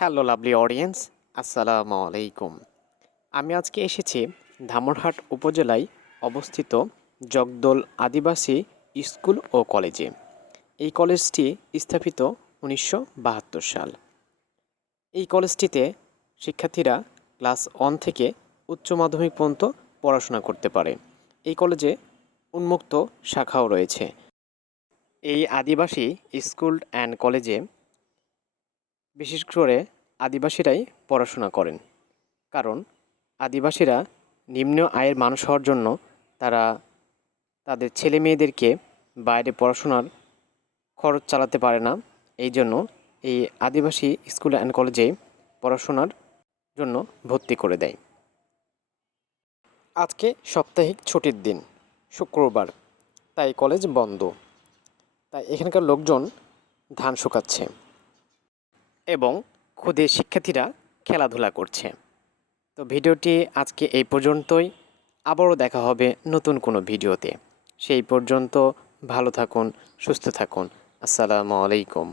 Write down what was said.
Hello lovely audience আসসালামু আলাইকুম আমি আজকে এসেছি ধামরহাট উপজেলায় অবস্থিত জগদল আদিবাসী স্কুল ও কলেজে। এই কলেজটি স্থাপিত উনিশশো বাহাত্তর সাল। এই কলেজটিতে শিক্ষার্থীরা ক্লাস ওয়ান থেকে উচ্চ মাধ্যমিক পর্যন্ত পড়াশোনা করতে পারে। এই কলেজে উন্মুক্ত শাখাও রয়েছে। এই আদিবাসী স্কুল অ্যান্ড কলেজে বিশেষ করে আদিবাসীরাই পড়াশোনা করেন। কারণ আদিবাসীরা নিম্ন আয়ের মানুষ হওয়ার জন্য তারা তাদের ছেলে মেয়েদেরকে বাইরে পড়াশোনার খরচ চালাতে পারে না। এই জন্য এই আদিবাসী স্কুল অ্যান্ড কলেজে পড়াশোনার জন্য ভর্তি করে দেয়। আজকে সাপ্তাহিক ছুটির দিন, শুক্রবার। তাই কলেজ বন্ধ। তাই এখানকার লোকজন ধান শুকাচ্ছে। এবং খুদে শিক্ষার্থীরা খেলাধুলা করছে। তো ভিডিওটি আজকে এই পর্যন্তই। আবারও দেখা হবে নতুন কোনো ভিডিওতে। সেই পর্যন্ত ভালো থাকুন, সুস্থ থাকুন। আসসালামু আলাইকুম।